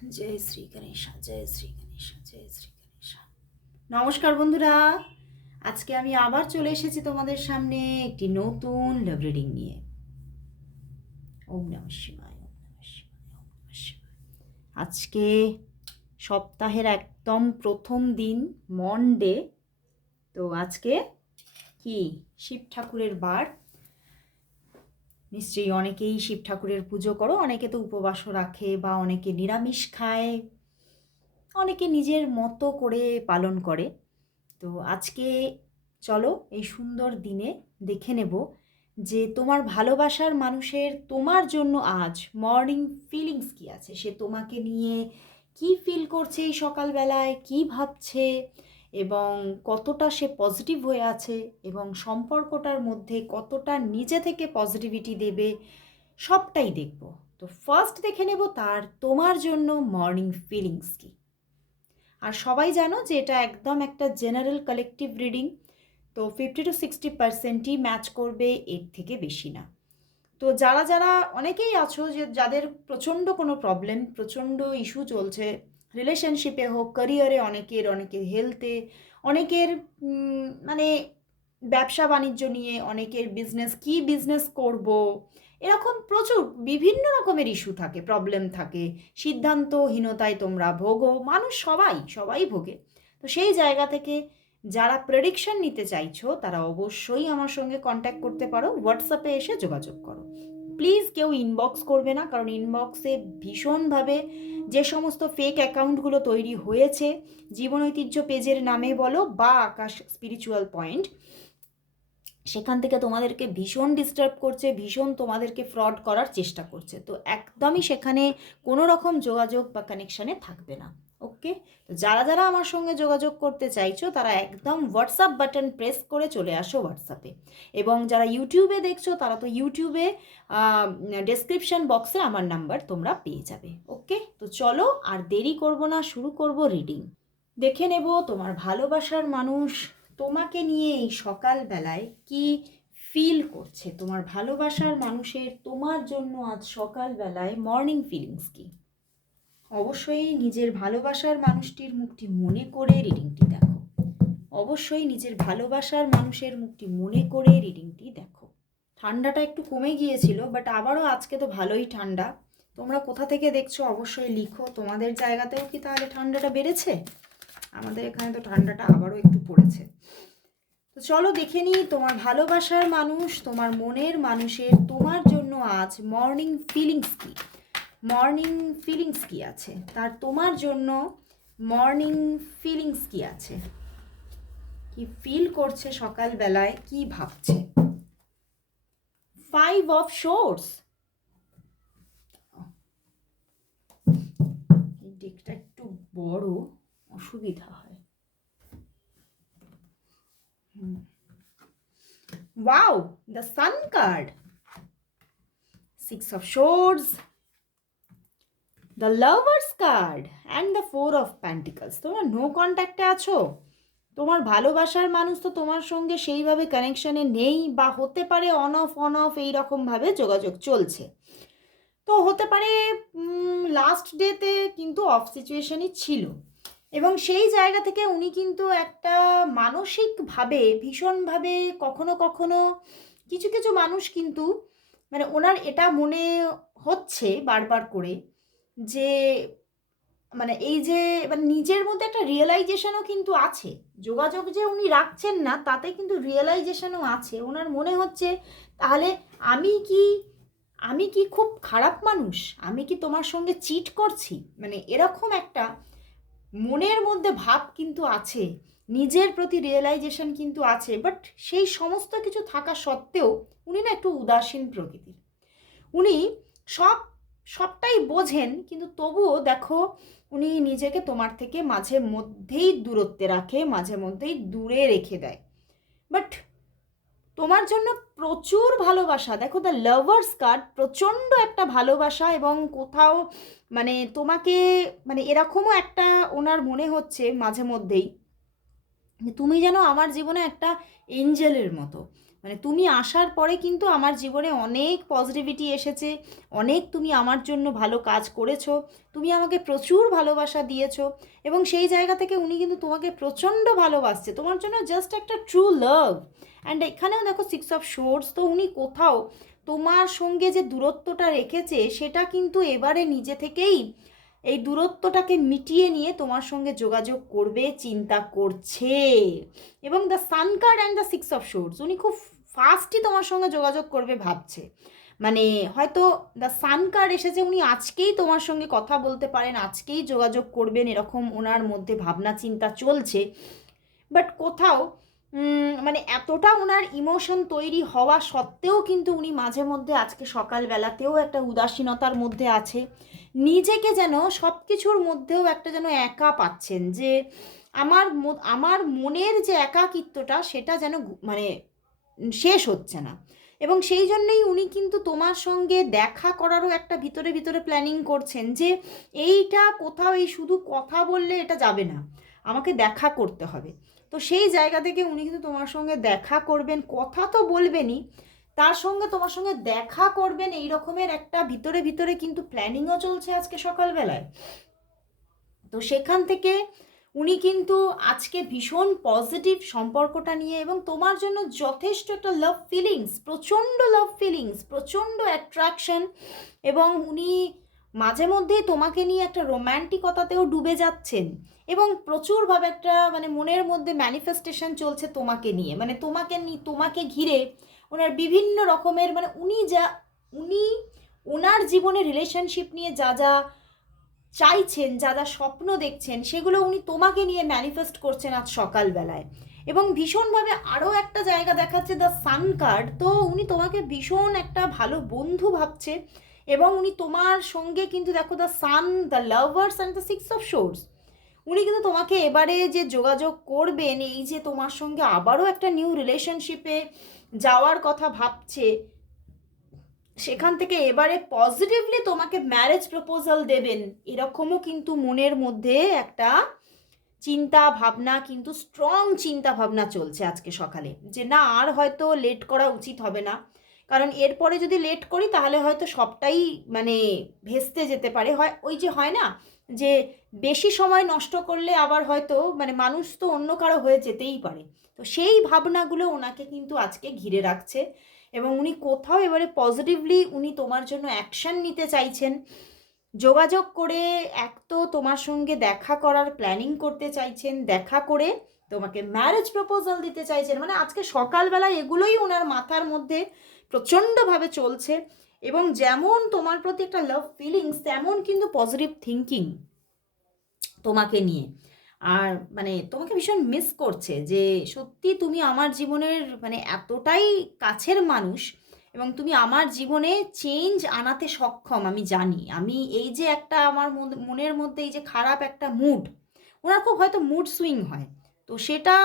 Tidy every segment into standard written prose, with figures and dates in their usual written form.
জয় শ্রী গণেশা, জয় শ্রী গণেশা, জয় শ্রী গণেশা। নমস্কার বন্ধুরা, আজকে আমি আবার চলে এসেছি তোমাদের সামনে একটি নতুন লাভ রিডিং নিয়ে। ওম নমঃ শিবায়, ওম নমঃ শিবায়, ওম নমঃ শিবায়। আজকে সপ্তাহের একদম প্রথম দিন, মনডে। তো আজকে কি শিব ঠাকুরের বার। নিশ্চয়ই অনেকেই শিব ঠাকুরের পুজো করো, অনেকে তো উপবাসও রাখে বা অনেকে নিরামিষ খায়, অনেকে নিজের মতো করে পালন করে। তো আজকে চলো এই সুন্দর দিনে দেখে নেব যে তোমার ভালোবাসার মানুষের তোমার জন্য আজ মর্নিং ফিলিংস কী আছে। সে তোমাকে নিয়ে কি ফিল করছে এই সকালবেলায়, কি ভাবছে এবং কতটা সে পজিটিভ হয়ে আছে এবং সম্পর্কটার মধ্যে কতটা নিজে থেকে পজিটিভিটি দেবে, সবটাই দেখব। তো ফার্স্ট দেখে নেব তার তোমার জন্য মর্নিং ফিলিংস কী। আর সবাই জানো যে এটা একদম একটা জেনারেল কালেকটিভ রিডিং, তো 50-60%ই ম্যাচ করবে, এর থেকে বেশি না। তো যারা যারা অনেকেই আছো যে যাদের প্রচণ্ড কোনো প্রবলেম, প্রচণ্ড ইস্যু চলছে, রিলেশনশিপে হোক, ক্যারিয়ারে, অনেকের হেলথে, অনেকের মানে ব্যবসা বাণিজ্য নিয়ে, অনেকের বিজনেস, কি বিজনেস করব, এরকম প্রচুর বিভিন্ন রকমের ইস্যু থাকে, প্রবলেম থাকে, সিদ্ধান্তহীনতায় তোমরা ভোগো, মানুষ সবাই ভোগে। তো সেই জায়গা থেকে যারা প্রেডিকশন নিতে চাইছো তারা অবশ্যই আমার সঙ্গে কন্ট্যাক্ট করতে পারো, হোয়াটসঅ্যাপে এসে যোগাযোগ করো। প্লিজ কেউ ইনবক্স করবে না, কারণ ইনবক্সে ভীষণভাবে যে সমস্ত ফেক অ্যাকাউন্টগুলো তৈরি হয়েছে, জীবন ঐতিহ্য পেজের নামে বলো বা আকাশ স্পিরিচুয়াল পয়েন্ট, সেখান থেকে তোমাদেরকে ভীষণ ডিস্টার্ব করছে, ভীষণ তোমাদেরকে ফ্রড করার চেষ্টা করছে। তো একদমই সেখানে কোনো রকম যোগাযোগ বা কানেকশানে থাকবে না। ওকে, তো যারা যারা আমার সঙ্গে যোগাযোগ করতে চাইছো তারা একদম হোয়াটসঅ্যাপ বাটন প্রেস করে চলে আসো হোয়াটসঅ্যাপে। এবং যারা ইউটিউবে দেখছো তারা তো ইউটিউবে ডেসক্রিপশন বক্সে আমার নাম্বার তোমরা পেয়ে যাবে। ওকে, তো চলো আর দেরি করব না, শুরু করব রিডিং। দেখে নেব তোমার ভালোবাসার মানুষ তোমাকে নিয়ে এই সকালবেলায় কি ফিল করছে। তোমার ভালোবাসার মানুষের তোমার জন্য আজ সকালবেলায় মর্নিং ফিলিংস কি। অবশ্যই নিজের ভালোবাসার মানুষটির মুখটি মনে করে রিডিংটি দেখো। অবশ্যই নিজের ভালোবাসার মানুষের মুখটি মনে করে রিডিংটি দেখো। ঠান্ডাটা একটু কমে গিয়েছিল, বাট আবারও আজকে তো ভালোই ঠান্ডা। তোমরা কোথা থেকে দেখছো অবশ্যই লিখো, তোমাদের জায়গাতেও কি তাহলে ঠান্ডাটা বেড়েছে? আমাদের এখানে তো ঠান্ডাটা আবারও একটু পড়েছে। তো চলো দেখে নিই তোমার ভালোবাসার মানুষ, তোমার মনের মানুষের তোমার জন্য আজ মর্নিং ফিলিংস কি। মর্নিং ফিলিংস কি আছে তার, তোমার জন্য মর্নিং ফিলিংস কি আছে, কি ফিল করছে সকালবেলায়, কি ভাবছে। 5 অফ সোর্স। এই ডেকটা একটু বড়, অসুবিধা হয়। Wow, the Sun card. 6 of Swords, the Lovers card and the 4 of Pentacles. তোমরা নো কন্ট্যাক্টে আছো, তোমার ভালোবাসার মানুষ তো তোমার সঙ্গে সেইভাবে কানেকশানে নেই, বা হতে পারে অন অফ এইরকমভাবে যোগাযোগ চলছে। তো হতে পারে লাস্ট ডেতে কিন্তু অফ সিচুয়েশনই ছিল, এবং সেই জায়গা থেকে উনি কিন্তু একটা মানসিকভাবে ভীষণভাবে কখনো কখনো কিছু কিছু মানুষ কিন্তু মানে ওনার এটা মনে হচ্ছে বারবার করে যে মানে এই যে মানে নিজের মধ্যে একটা রিয়েলাইজেশনও কিন্তু আছে। যোগাযোগ যে উনি রাখছেন না তাতে কিন্তু রিয়েলাইজেশনও আছে। ওনার মনে হচ্ছে তাহলে আমি কি আমি কি খুব খারাপ মানুষ, আমি কি তোমার সঙ্গে চিট করছি, মানে এরকম একটা মনের মধ্যে ভাব কিন্তু আছে, নিজের প্রতি রিয়েলাইজেশন কিন্তু আছে। বাট সেই সমস্ত কিছু থাকা সত্ত্বেও উনি না একটু উদাসীন প্রকৃতির। উনি সবটাই বোঝেন, কিন্তু তবুও দেখো উনি নিজেকে তোমার থেকে মাঝে মধ্যেই দূরত্বে রাখে, মাঝে মধ্যেই দূরে রেখে দেয়। বাট তোমার জন্য প্রচুর ভালোবাসা, দেখো দ্য লাভার্স কার্ড, প্রচণ্ড একটা ভালোবাসা। এবং কোথাও মানে তোমাকে মানে এরকমও একটা ওনার মনে হচ্ছে মাঝে মধ্যেই তুমি যেন আমার জীবনে একটা এঞ্জেলের মতো। মানে তুমি আসার পরে কিন্তু আমার জীবনে অনেক পজিটিভিটি এসেছে, অনেক তুমি আমার জন্য ভালো কাজ করেছো, তুমি আমাকে প্রচুর ভালোবাসা দিয়েছো, এবং সেই জায়গা থেকে উনি কিন্তু তোমাকে প্রচণ্ড ভালোবাসছে, তোমার জন্য জাস্ট একটা ট্রু লাভ। অ্যান্ড এখানেও দেখো 6 অফ সোর্স, তো উনি কোথাও তোমার সঙ্গে যে দূরত্বটা রেখেছে সেটা কিন্তু এবারে নিজে থেকেই এই দূরত্বটাকে মিটিয়ে নিয়ে তোমার সঙ্গে যোগাযোগ করবে চিন্তা করছে। এবং the sun card and the 6 of swords, উনি খুব ফাস্টই তোমার সঙ্গে যোগাযোগ করবে ভাবছে। মানে হয়তো দ্য সান কার্ড এসেছে, উনি আজকেই তোমার সঙ্গে কথা বলতে পারেন, আজকেই যোগাযোগ করবেন, এরকম ওনার মধ্যে ভাবনা চিন্তা চলছে। বাট কোথাও মানে এতটা ওনার ইমোশন তৈরি হওয়া সত্ত্বেও কিন্তু উনি মাঝে মধ্যে আজকে সকালবেলাতেও একটা উদাসীনতার মধ্যে আছে, নিজেকে যেন সব কিছুর মধ্যেও একটা যেন একা পাচ্ছেন, যে আমার মনের যে একাকিত্বটা সেটা যেন মানে শেষ হচ্ছে না। এবং সেই জন্যই উনি কিন্তু তোমার সঙ্গে দেখা করারও একটা ভিতরে ভিতরে প্ল্যানিং করছেন, যে এইটা কোথাও এই শুধু কথা বললে এটা যাবে না, আমাকে দেখা করতে হবে। তো সেই জায়গা থেকে উনি কিন্তু তোমার সঙ্গে দেখা করবেন, কথা তো বলবেনই, তার সঙ্গে তোমার সঙ্গে দেখা করবেন, এই রকমের একটা ভিতরে ভিতরে কিন্তু প্ল্যানিংও চলছে আজকে সকালবেলায়। তো সেখান থেকে উনি কিন্তু আজকে ভীষণ পজিটিভ সম্পর্কটা নিয়ে, এবং তোমার জন্য যথেষ্ট একটা লাভ ফিলিংস, প্রচণ্ড লাভ ফিলিংস, প্রচণ্ড অ্যাট্রাকশন, এবং উনি মাঝে মধ্যেই তোমাকে নিয়ে একটা রোম্যান্টিকতাতেও ডুবে যাচ্ছেন, এবং প্রচুরভাবে একটা মানে মনের মধ্যে ম্যানিফেস্টেশন চলছে তোমাকে নিয়ে, মানে তোমাকে ঘিরে ওনার বিভিন্ন রকমের মানে উনি ওনার জীবনে রিলেশনশিপ নিয়ে যা যা চাইছেন, যা যা স্বপ্ন দেখছেন, সেগুলো উনি তোমাকে নিয়ে ম্যানিফেস্ট করছেন আজ সকালবেলায়। এবং ভীষণভাবে আরও একটা জায়গা দেখাচ্ছে দ্য সান কার্ড, তো উনি তোমাকে ভীষণ একটা ভালো বন্ধু ভাবছে, এবং উনি তোমার সঙ্গে কিন্তু দেখো the sun, the lovers and the 6 of swords, উনি কিন্তু তোমাকে এবারে যে যোগাযোগ করবেন, এই যে তোমার সঙ্গে আবারও একটা নিউ রিলেশনশিপে যাওয়ার কথা ভাবছে, সেখান থেকে এবারে পজিটিভলি তোমাকে ম্যারেজ প্রপোজাল দেবেন, এরকমও কিন্তু মনের মধ্যে একটা চিন্তা ভাবনা, কিন্তু স্ট্রং চিন্তা ভাবনা চলছে আজকে সকালে, যে না আর হয়তো লেট করা উচিত হবে না, কারণ এরপরে যদি লেট করি তাহলে হয়তো সবটাই মানে ভেস্তে যেতে পারে, হয় ওই যে হয় না যে বেশি সময় নষ্ট করলে আবার হয়তো মানে মানুষ তো অন্য কারো হয়ে যেতেই পারে। তো সেই ভাবনাগুলো ওনাকে কিন্তু আজকে ঘিরে রাখছে, এবং উনি কোথাও এবারে পজিটিভলি উনি তোমার জন্য অ্যাকশন নিতে চাইছেন, যোগাযোগ করে এক তো তোমার সঙ্গে দেখা করার প্ল্যানিং করতে চাইছেন, দেখা করে তোমাকে ম্যারেজ প্রপোজাল দিতে চাইছেন, মানে আজকে সকালবেলা এগুলোই ওনার মাথার মধ্যে প্রচণ্ডভাবে চলছে। এবং যেমন তোমার প্রতি একটা লাভ ফিলিংস, তেমন কিন্তু পজিটিভ থিঙ্কিং তোমাকে নিয়ে। আর মানে তোমাকে ভীষণ মিস করছে, যে সত্যি তুমি আমার জীবনের মানে এতটাই কাছের মানুষ, এবং তুমি আমার জীবনে চেঞ্জ আনাতে সক্ষম, আমি জানি। আমি এই যে একটা আমার মনের মধ্যে এই যে খারাপ একটা মুড, ওনার খুব হয়তো মুড সুইং হয়, তো সেটা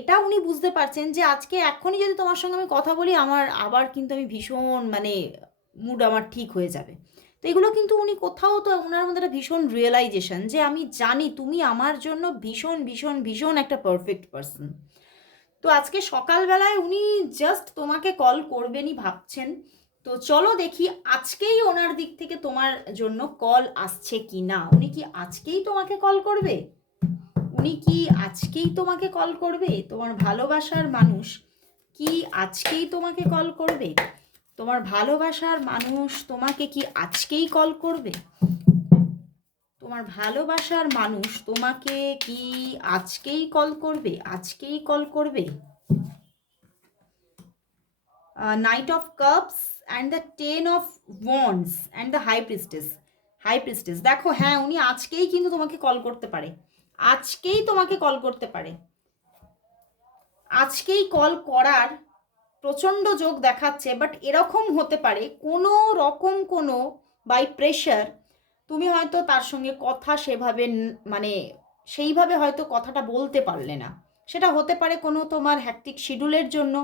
এটা উনি বুঝতে পারছেন, যে আজকে এখনই যদি তোমার সঙ্গে আমি কথা বলি আমার আবার কিন্তু আমি ভীষণ মানে মুড আমার ঠিক হয়ে যাবে। তো এগুলো কিন্তু উনি কোথাও তো ওনার মধ্যে একটা ভীষণ রিয়েলাইজেশন, যে আমি জানি তুমি আমার জন্য ভীষণ ভীষণ ভীষণ একটা পারফেক্ট পারসন। তো আজকে সকালবেলায় উনি জাস্ট তোমাকে কল করবেনই ভাবছেন। তো চলো দেখি আজকেই ওনার দিক থেকে তোমার জন্য কল আসছে কি না। উনি কি আজকেই তোমাকে কল করবে? উনি কি আজকেই তোমাকে কল করবে? তোমার ভালোবাসার মানুষ কি আজকেই তোমাকে কল করবে? তোমার ভালোবাসার মানুষ তোমাকে কি আজকেই কল করবে? তোমার ভালোবাসার মানুষ তোমাকে কি আজকেই কল করবে? আজকেই কল করবে? Night of cups and the 10 of wands and the high priestess দেখো, হ্যাঁ উনি আজকেই কিন্তু তোমাকে কল করতে পারে, আজকেই তোমাকে কল করতে পারে, আজকেই কল করার প্রচণ্ড যোগ দেখাচ্ছে। বাট এরকম হতে পারে কোনো রকম কোনো বাই প্রেশার তুমি হয়তো তার সঙ্গে কথা সেভাবে মানে সেইভাবে হয়তো কথাটা বলতে পারলে না, সেটা হতে পারে কোনো তোমার হ্যাকটিক শিডিউলের জন্য,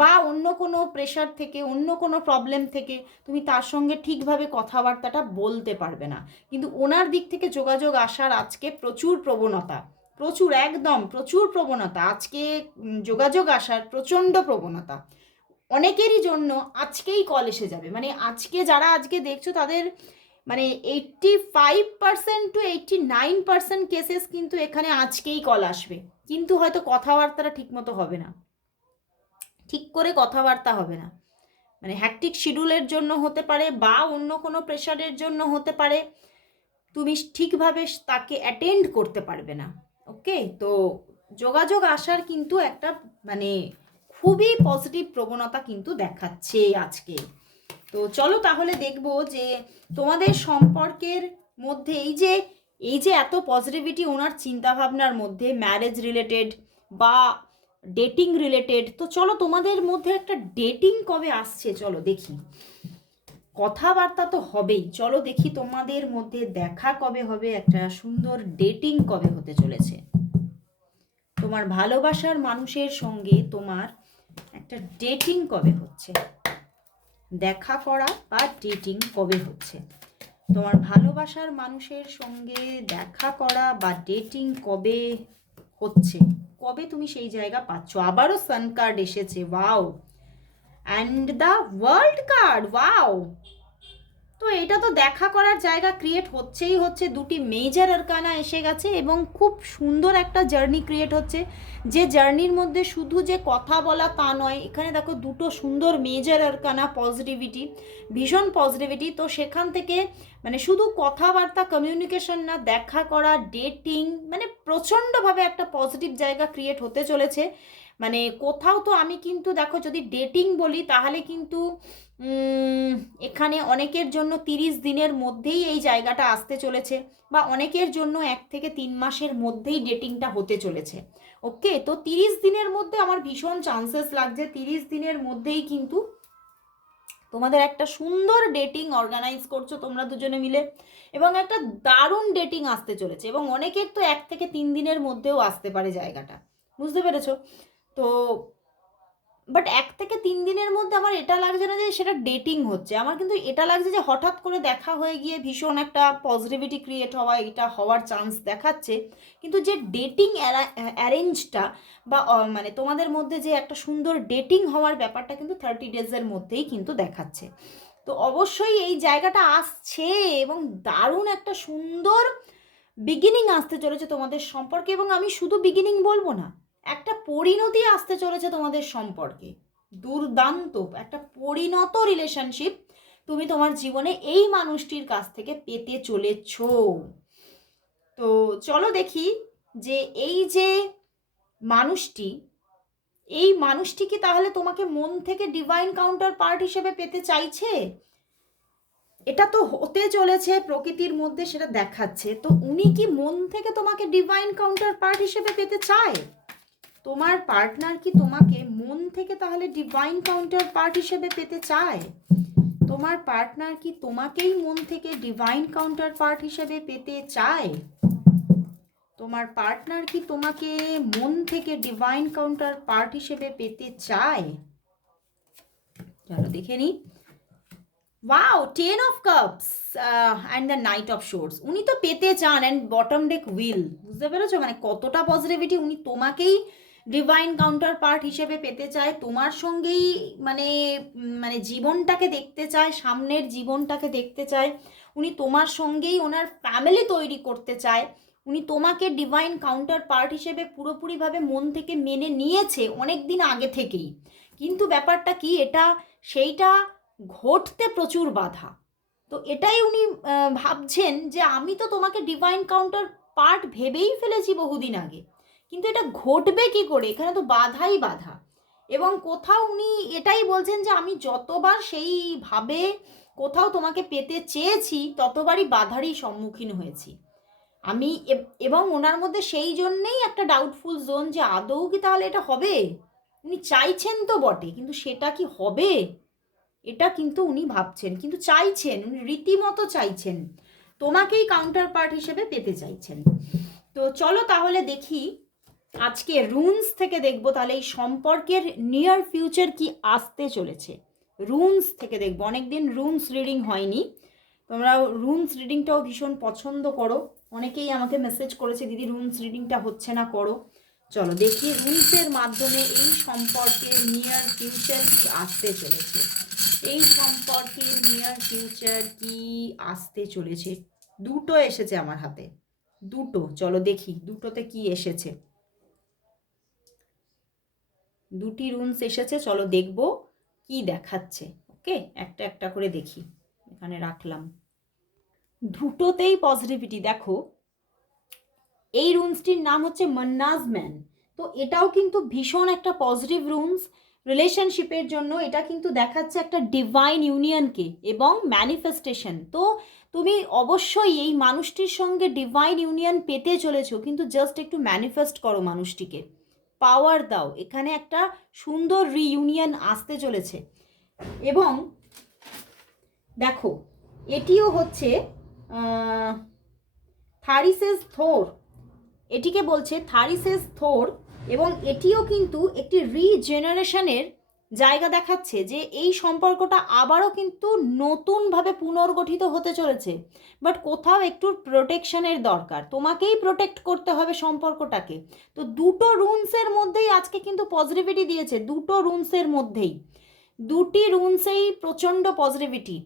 বা অন্য কোনো প্রেশার থেকে, অন্য কোনো প্রবলেম থেকে তুমি তার সঙ্গে ঠিকভাবে কথাবার্তাটা বলতে পারবে না। কিন্তু ওনার দিক থেকে যোগাযোগ আসার আজকে প্রচুর প্রবণতা, প্রচুর, একদম প্রচুর প্রবণতা আজকে, যোগাযোগ আসার প্রচণ্ড প্রবণতা। অনেকেরই জন্য আজকেই কল এসে যাবে, মানে আজকে যারা আজকে দেখছো তাদের মানে 85% টু 89% কেসেস কিন্তু এখানে আজকেই কল আসবে, কিন্তু হয়তো কথাবার্তাটা ঠিক মতো হবে না, ঠিক করে কথাবার্তা হবে না, মানে হ্যাকটিক শিডিউলের জন্য হতে পারে বা অন্য কোনো প্রেশারের জন্য হতে পারে, তুমি ঠিকভাবে তাকে অ্যাটেন্ড করতে পারবে না। ওকে, তো যোগাযোগ আসার কিন্তু একটা মানে খুবই পজিটিভ প্রবণতা কিন্তু দেখাচ্ছে আজকে। তো চলো তাহলে দেখবো যে তোমাদের সম্পর্কের মধ্যে এই যে এত পজিটিভিটি ওনার চিন্তাভাবনার মধ্যে, ম্যারেজ রিলেটেড বা ডেটিং রিলেটেড, তো চলো তোমাদের মধ্যে একটা ডেটিং কবে আসছে চলো দেখি। কথাবার্তা তো হবেই, চলো দেখি তোমাদের মধ্যে দেখা কবে হবে, একটা সুন্দর ডেটিং কবে হতে চলেছে, তোমার ভালোবাসার মানুষের সঙ্গে তোমার একটা ডেটিং কবে হচ্ছে, দেখা করা বা ডেটিং কবে হচ্ছে, তোমার ভালোবাসার মানুষের সঙ্গে দেখা করা বা ডেটিং কবে হচ্ছে, কবে তুমি সেই জায়গা পাচ্ছ। আবারও সান কার্ড এসেছে, wow, and the world card, wow. তো এটা তো দেখা করার জায়গা ক্রিয়েট হচ্ছেই হচ্ছে, দুটি মেজর আরকানা এসে গেছে এবং খুব সুন্দর একটা জার্নি ক্রিয়েট হচ্ছে, যে জার্নির মধ্যে শুধু যে কথা বলা তা নয়, এখানে দেখো দুটো সুন্দর মেজর আরকানা, পজিটিভিটি, ভীষণ পজিটিভিটি। তো সেখান থেকে মানে শুধু কথাবার্তা, কমিউনিকেশন না, দেখা করা, ডেটিং, মানে প্রচণ্ডভাবে একটা পজিটিভ জায়গা ক্রিয়েট হতে চলেছে। মানে কোথাও তো আমি কিন্তু দেখো যদি ডেটিং বলি তাহলে কিন্তু এখানে অনেকের জন্য 30 দিনের মধ্যেই এই জায়গাটা আসতে চলেছে, বা অনেকের জন্য 1 থেকে 3 মাসের মধ্যেই ডেটিংটা হতে চলেছে। ওকে, তো 30 দিনের মধ্যে আমার ভীষণ চান্সেস লাগছে, 30 দিনের মধ্যেই কিন্তু তোমাদের একটা সুন্দর ডেটিং অর্গানাইজ করছো তোমরা দুজনে মিলে, এবং একটা দারুণ ডেটিং আসতে চলেছে, এবং অনেকের তো 1 থেকে 3 দিনের মধ্যেও আসতে পারে জায়গাটা, বুঝতে পেরেছো? তো বাট 1 থেকে 3 দিনের মধ্যে আমার এটা লাগছে না যে সেটা ডেটিং হচ্ছে, আমার কিন্তু এটা লাগছে যে হঠাৎ করে দেখা হয়ে গিয়ে ভীষণ একটা পজিটিভিটি ক্রিয়েট হওয়া, এটা হওয়ার চান্স দেখাচ্ছে, কিন্তু যে ডেটিং অ্যারেঞ্জটা বা মানে তোমাদের মধ্যে যে একটা সুন্দর ডেটিং হওয়ার ব্যাপারটা কিন্তু 30 ডেজের মধ্যেই কিন্তু দেখাচ্ছে। তো অবশ্যই এই জায়গাটা আসছে এবং দারুণ একটা সুন্দর বিগিনিং আসতে চলেছে তোমাদের সম্পর্কে, এবং আমি শুধু বিগিনিং বলবো না, একটা পরিণতি আসতে চলেছে তোমাদের সম্পর্কে, দুর্দান্ত একটা পরিণত রিলেশনশিপ তুমি তোমার জীবনে এই মানুষটির কাছ থেকে পেতে চলেছ। তো চলো দেখি যে এই যে মানুষটি, এই মানুষটি কি তাহলে তোমাকে মন থেকে ডিভাইন কাউন্টার পার্ট হিসেবে পেতে চাইছে? এটা তো হতে চলেছে প্রকৃতির মধ্যে, সেটা দেখাচ্ছে। তো উনি কি মন থেকে তোমাকে ডিভাইন কাউন্টার পার্ট হিসেবে পেতে চায়? তোমার পার্টনার কি তোমাকে মন থেকে তাহলে ডিভাইন কাউন্টার পার্ট হিসেবে পেতে চায়? তোমার পার্টনার কি তোমাকেই মন থেকে ডিভাইন কাউন্টার পার্ট হিসেবে পেতে চায়? তোমার পার্টনার কি তোমাকে মন থেকে ডিভাইন কাউন্টার পার্ট হিসেবে পেতে চায়? চলো দেখে নিই। Wow, 10 of cups and the night of swords, উনি তো পেতে চান, অ্যান্ড বটম ডেক উইল, বুঝতে পেরেছো মানে কতটা পজিটিভিটি, উনি তোমাকেই ডিভাইন কাউন্টার পার্ট হিসেবে পেতে চায়, তোমার সঙ্গেই মানে মানে জীবনটাকে দেখতে চায়, সামনের জীবনটাকে দেখতে চায়, উনি তোমার সঙ্গেই ওনার ফ্যামিলি তৈরি করতে চায়, উনি তোমাকে ডিভাইন কাউন্টার পার্ট হিসেবে পুরোপুরিভাবে মন থেকে মেনে নিয়েছে অনেক দিন আগে থেকেই, কিন্তু ব্যাপারটা কি, এটা সেইটা ঘটতে প্রচুর বাধা। তো এটাই উনি ভাবছেন যে আমি তো তোমাকে ডিভাইন কাউন্টার পার্ট ভেবেই ফেলেছি বহুদিন আগে, কিন্তু এটা ঘটবে কি করে, এখানে তো বাধাই বাধা। এবং কোথাও উনি এটাই বলছেন যে আমি যতবার সেইভাবে কোথাও তোমাকে পেতে চেয়েছি ততবারই বাধারই সম্মুখীন হয়েছি আমি, এবং ওনার মধ্যে সেই জন্যেই একটা ডাউটফুল জোন যে আদৌ কি তাহলে এটা হবে। উনি চাইছেন তো বটে, কিন্তু সেটা কি হবে এটা কিন্তু উনি ভাবছেন, কিন্তু চাইছেন, উনি রীতিমতো চাইছেন, তোমাকেই কাউন্টার পার্ট হিসেবে পেতে চাইছেন। তো চলো তাহলে দেখি আজকে রুনস থেকে দেখবো তাহলে এই সম্পর্কের নিয়ার ফিউচার কি আসতে চলেছে, রুনস থেকে দেখবো, অনেকদিন রুনস রিডিং হয়নি, তোমরা রুনস রিডিংটাও ভীষণ পছন্দ করো, অনেকেই আমাকে মেসেজ করেছে দিদি রুনস রিডিংটা হচ্ছে না, করো। চলো দেখি রুনসের মাধ্যমে এই সম্পর্কের নিয়ার ফিউচার কি আসতে চলেছে, এই সম্পর্কের নিয়ার ফিউচার কি আসতে চলেছে। দুটো এসেছে আমার হাতে, দুটো, চলো দেখি দুটোতে কি এসেছে। দুটি রুনস এসেছে, চলো দেখবো কি দেখাচ্ছে। ওকে, একটা একটা করে দেখি, এখানে রাখলাম। দুটোতেই পজিটিভিটি, দেখো এই রুনসটির নাম হচ্ছে মান্নাজ ম্যান। তো এটাও কিন্তু ভীষণ একটা পজিটিভ রুনস রিলেশনশিপের জন্য। এটা কিন্তু দেখাচ্ছে একটা ডিভাইন ইউনিয়নকে এবং ম্যানিফেস্টেশন। তো তুমি অবশ্যই এই মানুষটির সঙ্গে ডিভাইন ইউনিয়ন পেতে চলেছো, কিন্তু জাস্ট একটু ম্যানিফেস্ট করো মানুষটিকে, পাওয়ার দাও, এখানে একটা সুন্দর রিইউনিয়ন আসতে চলেছে। এবং দেখো এটিও হচ্ছে থারিসেস থোর, এটিকে বলছে থারিসেস থোর, এবং এটিও কিন্তু একটি রিজেনারেশনের জায়গা দেখাচ্ছে, যে এই সম্পর্কটা আবারও কিন্তু নতুনভাবে পুনর্গঠিত হতে চলেছে। বাট কোথাও একটু প্রোটেকশনের দরকার, তোমাকেই প্রোটেক্ট করতে হবে সম্পর্কটাকে। তো দুটো রুনসের মধ্যেই আজকে কিন্তু পজিটিভিটি দিয়েছে, দুটো রুনসের মধ্যেই, দুটি রুনসেই প্রচণ্ড পজিটিভিটি।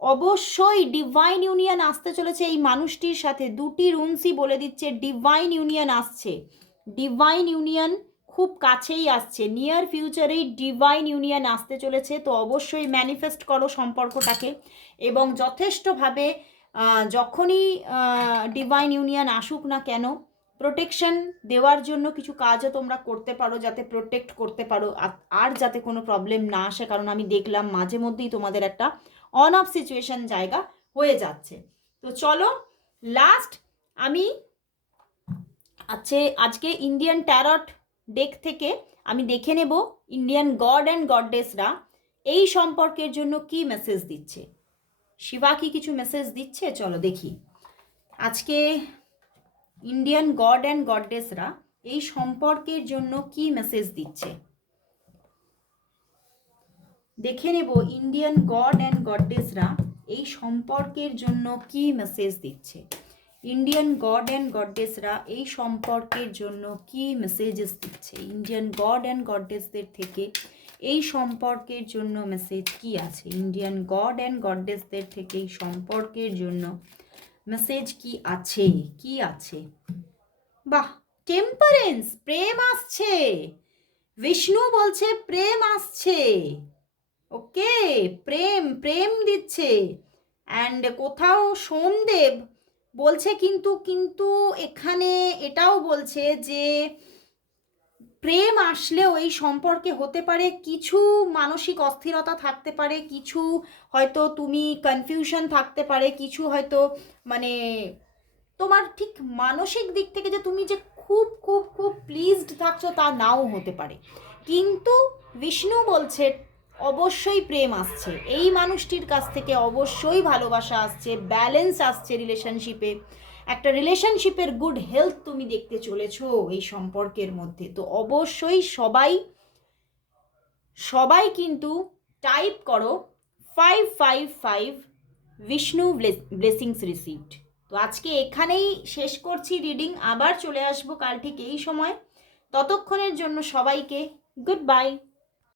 অবশ্যই ডিভাইন ইউনিয়ন আসতে চলেছে এই মানুষটির সাথে, দুটি রুনসই বলে দিচ্ছে ডিভাইন ইউনিয়ন আসছে, ডিভাইন ইউনিয়ন খুব কাছেই আসছে, নিয়ার ফিউচারেই ডিভাইন ইউনিয়ন আসতে চলেছে। তো অবশ্যই ম্যানিফেস্ট করো সম্পর্কটাকে, এবং যথেষ্টভাবে যখনই ডিভাইন ইউনিয়ন আসুক না কেন, প্রোটেকশন দেওয়ার জন্য কিছু কাজও তোমরা করতে পারো, যাতে প্রোটেক্ট করতে পারো আর যাতে কোনো প্রবলেম না আসে। কারণ আমি দেখলাম মাঝে মধ্যেই তোমাদের একটা অন অফ সিচুয়েশন জায়গা হয়ে যাচ্ছে। তো চলো লাস্ট আমি আজকে ইন্ডিয়ান ট্যারট ডেক থেকে আমি দেখে নেব ইন্ডিয়ান গড অ্যান্ড গডডেসরা এই সম্পর্কের জন্য কি মেসেজ দিচ্ছে। শিবা কি কিছু মেসেজ দিচ্ছে, চলো দেখি আজকে ইন্ডিয়ান গড অ্যান্ড গডডেসরা এই সম্পর্কের জন্য কি মেসেজ দিচ্ছে। দেখে নেব ইন্ডিয়ান গড অ্যান্ড গডডেসরা এই সম্পর্কের জন্য কি মেসেজ দিচ্ছে। ইন্ডিয়ান গড অ্যান্ড গডডেসরা এই সম্পর্কের জন্য কি মেসেজেস দিচ্ছে, ইন্ডিয়ান গড অ্যান্ড গডডেসদের থেকে এই সম্পর্কের জন্য মেসেজ কি আছে, ইন্ডিয়ান গড অ্যান্ড গডডেসদের থেকে এই সম্পর্কের জন্য মেসেজ কি আছে, কি আছে। বাহ, টেম্পারেন্স, প্রেম আসছে, বিষ্ণু বলছে প্রেম আসছে। ওকে, প্রেম প্রেম দিচ্ছে। অ্যান্ড কোথাও সোমদেব বলছে কিন্তু কিন্তু এখানে এটাও বলছে যে প্রেম আসলেও এই সম্পর্কে হতে পারে কিছু মানসিক অস্থিরতা থাকতে পারে, কিছু হয়তো তুমি কনফিউশন থাকতে পারে, কিছু হয়তো মানে তোমার ঠিক মানসিক দিক থেকে যে তুমি যে খুব খুব খুব প্লিজড থাকছো তা নাও হতে পারে। কিন্তু বিষ্ণু বলছে অবশ্যই প্রেম আসছে, এই মানুষটির কাছ থেকে অবশ্যই ভালোবাসা আসছে, ব্যালেন্স আসছে রিলেশনশিপে, একটা রিলেশনশিপের গুড হেলথ তুমি দেখতে চলেছো এই সম্পর্কের মধ্যে। তো অবশ্যই সবাই সবাই কিন্তু টাইপ করো 555 বিষ্ণু ব্লেসিংস রিসিভড। তো আজকে এখানেই শেষ করছি রিডিং, আবার চলে আসবো কাল ঠিক এই সময়। ততক্ষণের জন্য সবাইকে গুড বাই।